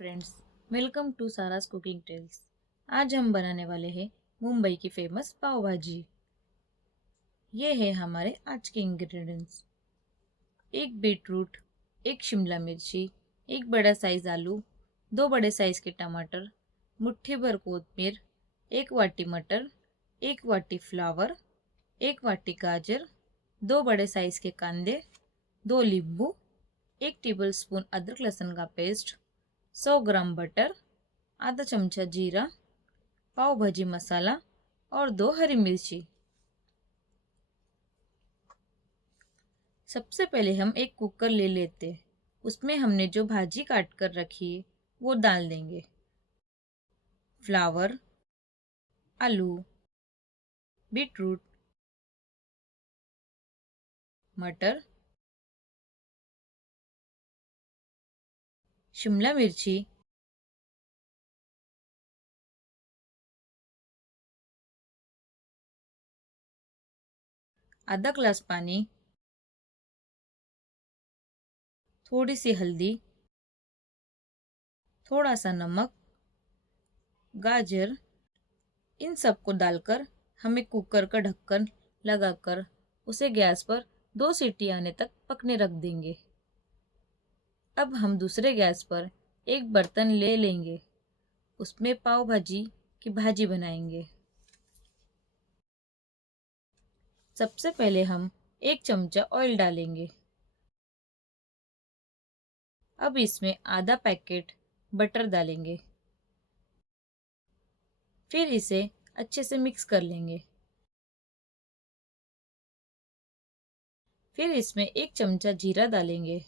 Friends, welcome to Sara's cooking tales. आज हम बनाने वाले हैं मुंबई की फेमस पाव भाजी। ये है हमारे आज के इंग्रेडिएंट्स। एक बीटरूट, एक शिमला मिर्ची, एक बड़ा साइज आलू, दो बड़े साइज के टमाटर, मुट्ठी भर कोतमीर, एक वाटी मटर, एक वाटी फ्लावर, एक वाटी गाजर, दो बड़े साइज के कांदे, दो नींबू, एक टेबलस्पून अदरक लहसुन का पेस्ट, 100 ग्राम बटर, आधा चमचा जीरा, पाव भाजी मसाला और दो हरी मिर्ची। सबसे पहले हम एक कुकर ले लेते हैं। उसमें हमने जो भाजी काट कर रखी है वो डाल देंगे। फ्लावर, आलू, बीटरूट, मटर, शिमला मिर्ची, आधा ग्लास पानी, थोड़ी सी हल्दी, थोड़ा सा नमक, गाजर, इन सबको डालकर हमें कुकर का ढक्कन लगाकर उसे गैस पर 2 सीटी आने तक पकने रख देंगे। अब हम दूसरे गैस पर एक बर्तन ले लेंगे। उसमें पाव भाजी की भाजी बनाएंगे। सबसे पहले हम 1 चमचा ऑयल डालेंगे। अब इसमें आधा पैकेट बटर डालेंगे। फिर इसे अच्छे से मिक्स कर लेंगे। फिर इसमें 1 चमचा जीरा डालेंगे।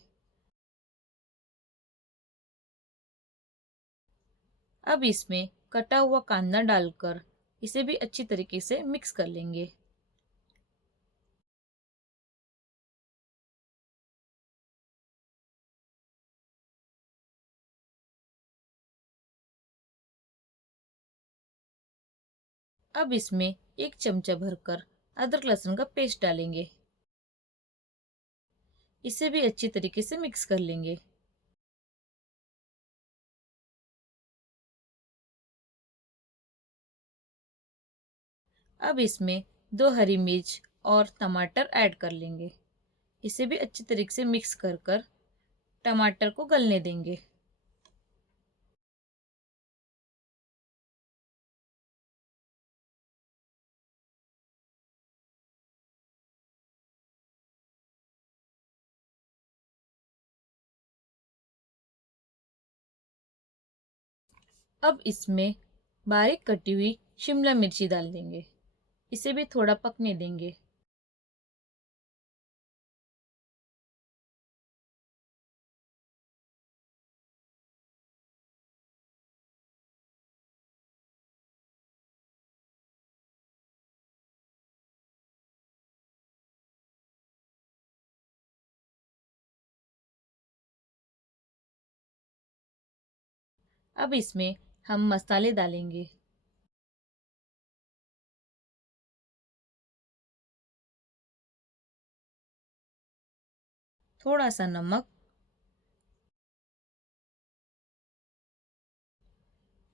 अब इसमें कटा हुआ कांदा डालकर इसे भी अच्छी तरीके से मिक्स कर लेंगे। अब इसमें 1 चमचा भरकर अदरक लहसुन का पेस्ट डालेंगे। इसे भी अच्छी तरीके से मिक्स कर लेंगे। अब इसमें दो हरी मिर्च और टमाटर ऐड कर लेंगे। इसे भी अच्छी तरीके से मिक्स कर कर टमाटर को गलने देंगे। अब इसमें बारीक कटी हुई शिमला मिर्ची डाल देंगे। इसे भी थोड़ा पकने देंगे। अब इसमें हम मसाले डालेंगे। थोड़ा सा नमक,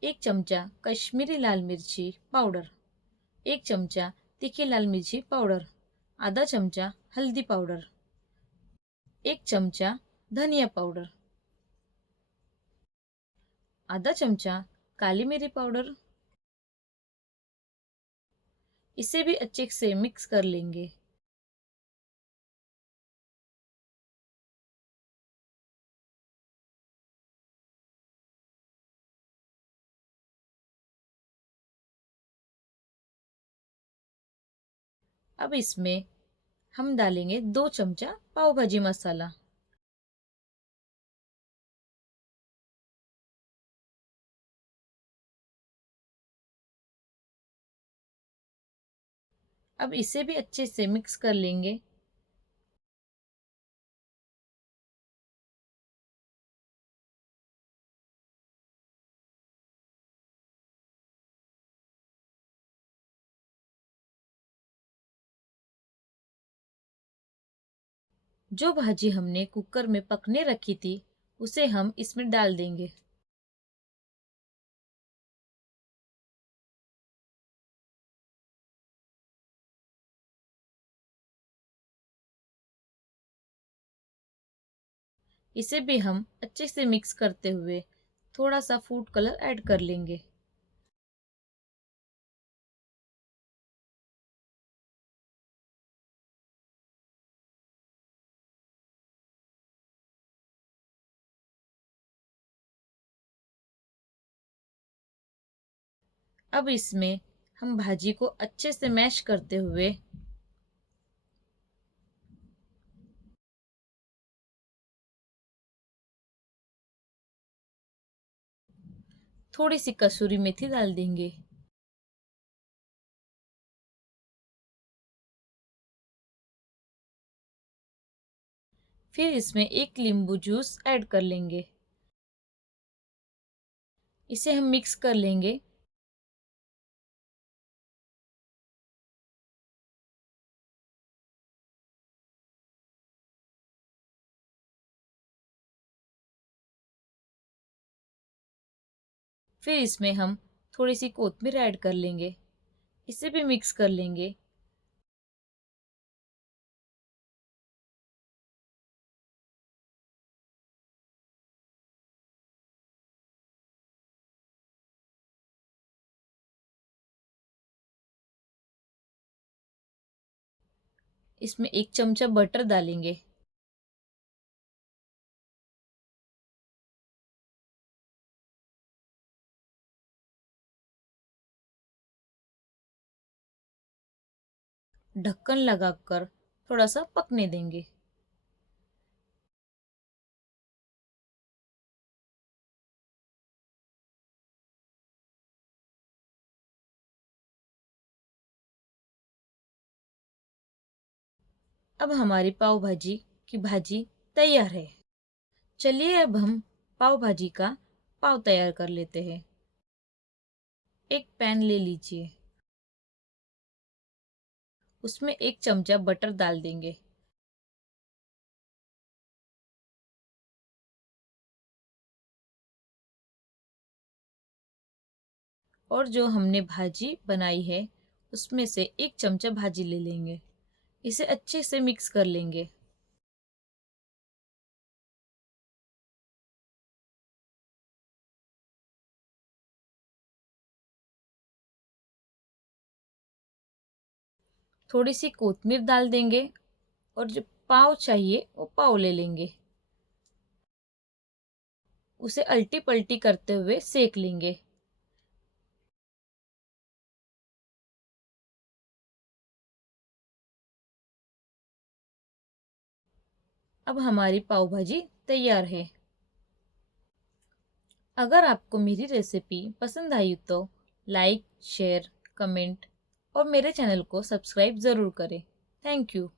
1 चमचा कश्मीरी लाल मिर्ची पाउडर, 1 चमचा तीखी लाल मिर्ची पाउडर, आधा चमचा हल्दी पाउडर, 1 चमचा धनिया पाउडर, आधा चमचा काली मिरी पाउडर। इसे भी अच्छे से मिक्स कर लेंगे। अब इसमें हम डालेंगे 2 चमचा पाव भाजी मसाला। अब इसे भी अच्छे से मिक्स कर लेंगे। जो भाजी हमने कुकर में पकने रखी थी उसे हम इसमें डाल देंगे। इसे भी हम अच्छे से मिक्स करते हुए थोड़ा सा फूड कलर ऐड कर लेंगे। अब इसमें हम भाजी को अच्छे से मैश करते हुए थोड़ी सी कसूरी मेथी डाल देंगे। फिर इसमें एक नींबू जूस ऐड कर लेंगे। इसे हम मिक्स कर लेंगे। फिर इसमें हम थोड़ी सी कोतमीर ऐड कर लेंगे। इसे भी मिक्स कर लेंगे। इसमें एक चमचा बटर डालेंगे। ढक्कन लगाकर थोड़ा सा पकने देंगे। अब हमारी पाव भाजी की भाजी तैयार है। चलिए अब हम पाव भाजी का पाव तैयार कर लेते हैं। एक पैन ले लीजिए। उसमें एक चमचा बटर डाल देंगे। और जो हमने भाजी बनाई है उसमें से एक चमचा भाजी ले लेंगे। इसे अच्छे से मिक्स कर लेंगे। थोड़ी सी कोतमीर डाल देंगे और जो पाव चाहिए वो पाव ले लेंगे। उसे अल्टी पल्टी करते हुए सेक लेंगे। अब हमारी पाव भाजी तैयार है। अगर आपको मेरी रेसिपी पसंद आई तो लाइक, शेयर, कमेंट और मेरे चैनल को सब्सक्राइब ज़रूर करें। Thank you.